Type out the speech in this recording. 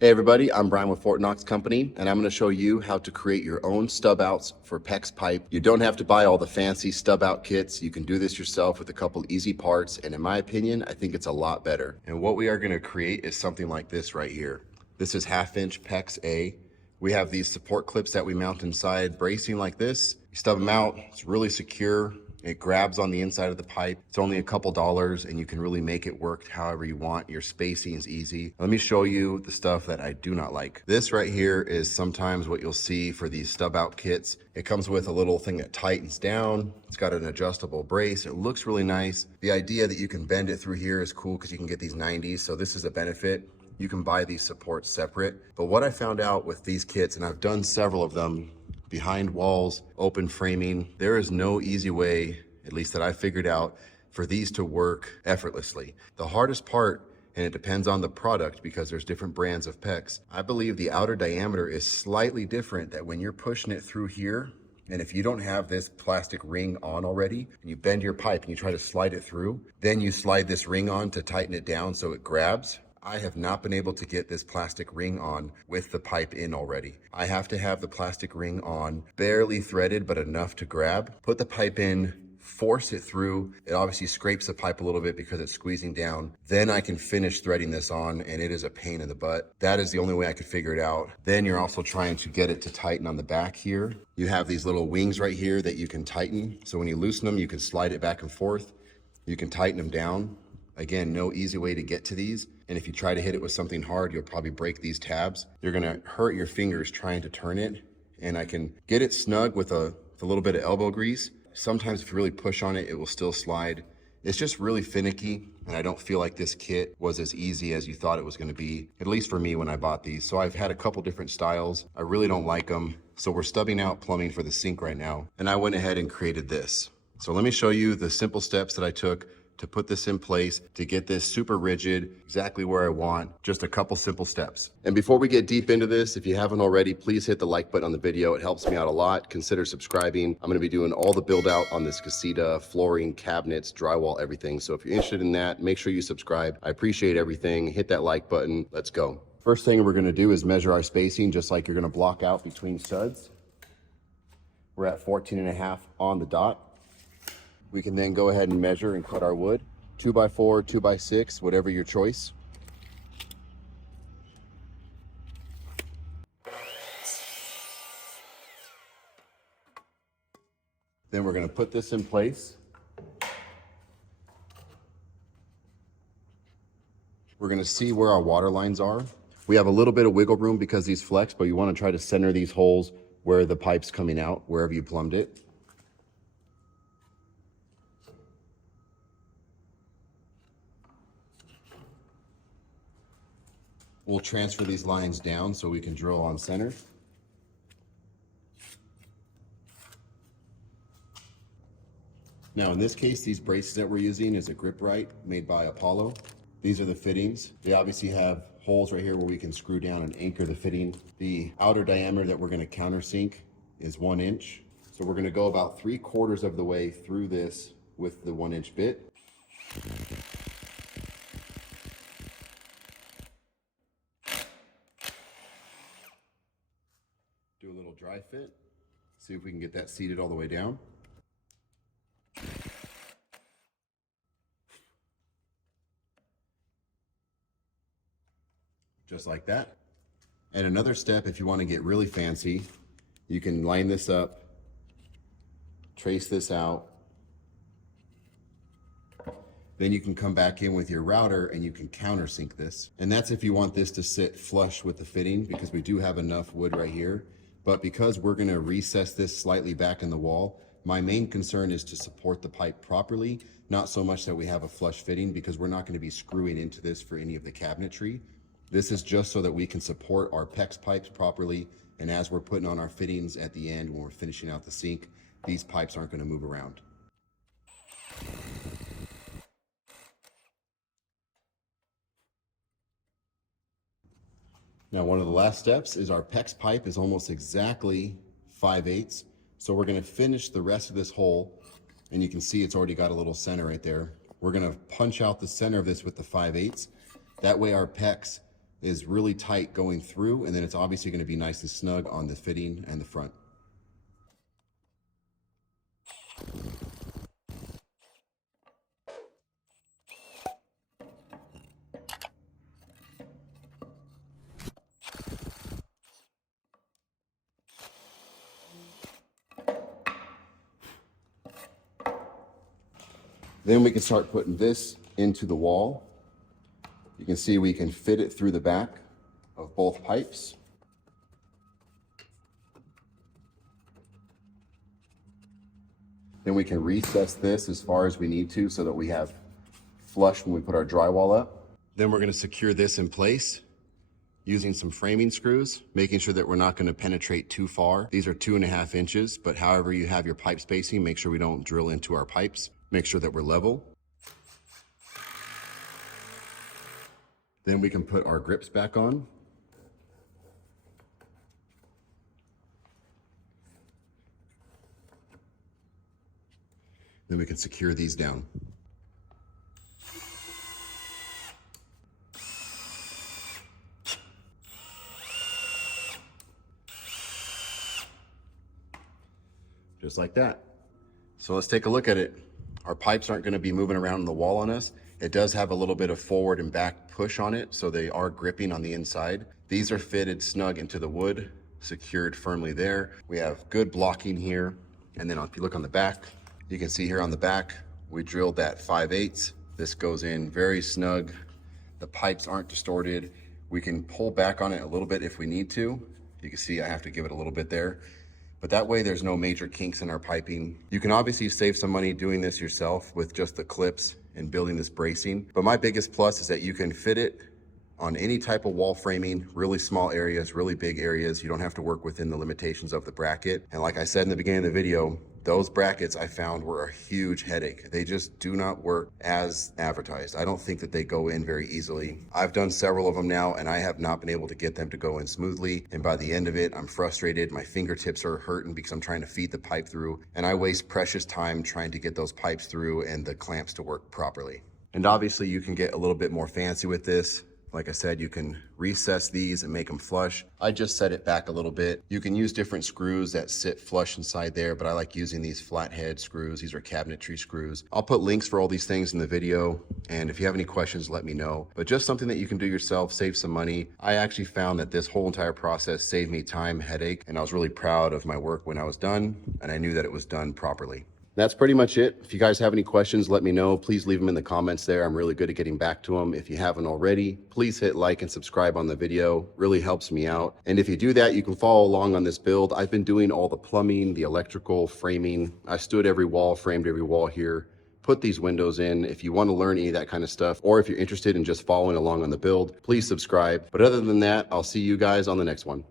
Hey everybody, I'm Brian with Knox Company, and I'm going to show you how to create your own stub outs for PEX pipe. You don't have to buy all the fancy stub out kits. You can do this yourself with a couple easy parts, and in my opinion, I think it's a lot better. And what we are going to create is something like this right here. This is 1/2" PEX-A. We have these support clips that we mount inside bracing like this. You stub them out, it's really secure. It grabs on the inside of the pipe. It's only a couple dollars and you can really make it work however you want. Your spacing is easy. Let me show you the stuff that I do not like. This right here is sometimes what you'll see for these stub out kits. It comes with a little thing that tightens down. It's got an adjustable brace. It looks really nice. The idea that you can bend it through here is cool because you can get these 90s. So this is a benefit. You can buy these supports separate. But what I found out with these kits, and I've done several of them, behind walls, open framing, there is no easy way, at least that I figured out, for these to work effortlessly. The hardest part, and it depends on the product because there's different brands of PEX, I believe the outer diameter is slightly different, that when you're pushing it through here, and if you don't have this plastic ring on already, and you bend your pipe and you try to slide it through, then you slide this ring on to tighten it down so it grabs. I have not been able to get this plastic ring on with the pipe in already. I have to have the plastic ring on, barely threaded, but enough to grab. Put the pipe in, force it through. It obviously scrapes the pipe a little bit because it's squeezing down. Then I can finish threading this on, and it is a pain in the butt. That is the only way I could figure it out. Then you're also trying to get it to tighten on the back here. You have these little wings right here that you can tighten. So when you loosen them, you can slide it back and forth. You can tighten them down. Again, no easy way to get to these. And if you try to hit it with something hard, you'll probably break these tabs. You're gonna hurt your fingers trying to turn it. And I can get it snug with a little bit of elbow grease. Sometimes if you really push on it, it will still slide. It's just really finicky. And I don't feel like this kit was as easy as you thought it was gonna be, at least for me when I bought these. So I've had a couple different styles. I really don't like them. So we're stubbing out plumbing for the sink right now. And I went ahead and created this. So let me show you the simple steps that I took to put this in place, to get this super rigid, exactly where I want, just a couple simple steps. And before we get deep into this, if you haven't already, please hit the like button on the video. It helps me out a lot. Consider subscribing. I'm gonna be doing all the build out on this casita, flooring, cabinets, drywall, everything. So if you're interested in that, make sure you subscribe. I appreciate everything. Hit that like button. Let's go. First thing we're gonna do is measure our spacing, just like you're gonna block out between studs. We're at 14.5 on the dot. We can then go ahead and measure and cut our wood, 2x4, 2x6, whatever your choice. Then we're going to put this in place. We're going to see where our water lines are. We have a little bit of wiggle room because these flex, but you want to try to center these holes where the pipe's coming out, wherever you plumbed it. We'll transfer these lines down so we can drill on center. Now in this case, these braces that we're using is a grip right made by Apollo. These are the fittings. They obviously have holes right here where we can screw down and anchor the fitting. The outer diameter that we're going to countersink is 1 inch. So we're going to go about 3/4 of the way through this with the 1 inch bit. Do a little dry fit, see if we can get that seated all the way down. Just like that. And another step, if you want to get really fancy, you can line this up, trace this out. Then you can come back in with your router and you can countersink this. And that's if you want this to sit flush with the fitting, because we do have enough wood right here. But because we're going to recess this slightly back in the wall, my main concern is to support the pipe properly, not so much that we have a flush fitting, because we're not going to be screwing into this for any of the cabinetry. This is just so that we can support our PEX pipes properly, and as we're putting on our fittings at the end when we're finishing out the sink, these pipes aren't going to move around. Now, one of the last steps is our PEX pipe is almost exactly 5/8. So we're gonna finish the rest of this hole, and you can see it's already got a little center right there. We're gonna punch out the center of this with the 5/8. That way our PEX is really tight going through, and then it's obviously going to be nice and snug on the fitting and the front. Then we can start putting this into the wall. You can see we can fit it through the back of both pipes. Then we can recess this as far as we need to so that we have flush when we put our drywall up. Then we're going to secure this in place using some framing screws, making sure that we're not going to penetrate too far. These are 2.5 inches, but however you have your pipe spacing, make sure we don't drill into our pipes. Make sure that we're level. Then we can put our grips back on. Then we can secure these down. Just like that. So let's take a look at it. Our pipes aren't going to be moving around the wall on us. It does have a little bit of forward and back push on it, so they are gripping on the inside. These are fitted snug into the wood, secured firmly there. We have good blocking here. And then if you look on the back, you can see here on the back, we drilled that 5/8. This goes in very snug. The pipes aren't distorted. We can pull back on it a little bit if we need to. You can see I have to give it a little bit there. But that way there's no major kinks in our piping. You can obviously save some money doing this yourself with just the clips and building this bracing. But my biggest plus is that you can fit it on any type of wall framing, really small areas, really big areas. You don't have to work within the limitations of the bracket. And like I said in the beginning of the video, those brackets I found were a huge headache. They just do not work as advertised. I don't think that they go in very easily. I've done several of them now and I have not been able to get them to go in smoothly. And by the end of it, I'm frustrated. My fingertips are hurting because I'm trying to feed the pipe through, and I waste precious time trying to get those pipes through and the clamps to work properly. And obviously you can get a little bit more fancy with this. Like I said, you can recess these and make them flush. I just set it back a little bit. You can use different screws that sit flush inside there, but I like using these flathead screws. These are cabinetry screws. I'll put links for all these things in the video, and if you have any questions, let me know. But just something that you can do yourself, save some money. I actually found that this whole entire process saved me time, headache, and I was really proud of my work when I was done, and I knew that it was done properly. That's pretty much it. If you guys have any questions, let me know. Please leave them in the comments there. I'm really good at getting back to them. If you haven't already, please hit like and subscribe on the video. Really helps me out. And if you do that, you can follow along on this build. I've been doing all the plumbing, the electrical, framing. I stood every wall, framed every wall here, put these windows in. If you want to learn any of that kind of stuff, or if you're interested in just following along on the build, please subscribe. But other than that, I'll see you guys on the next one.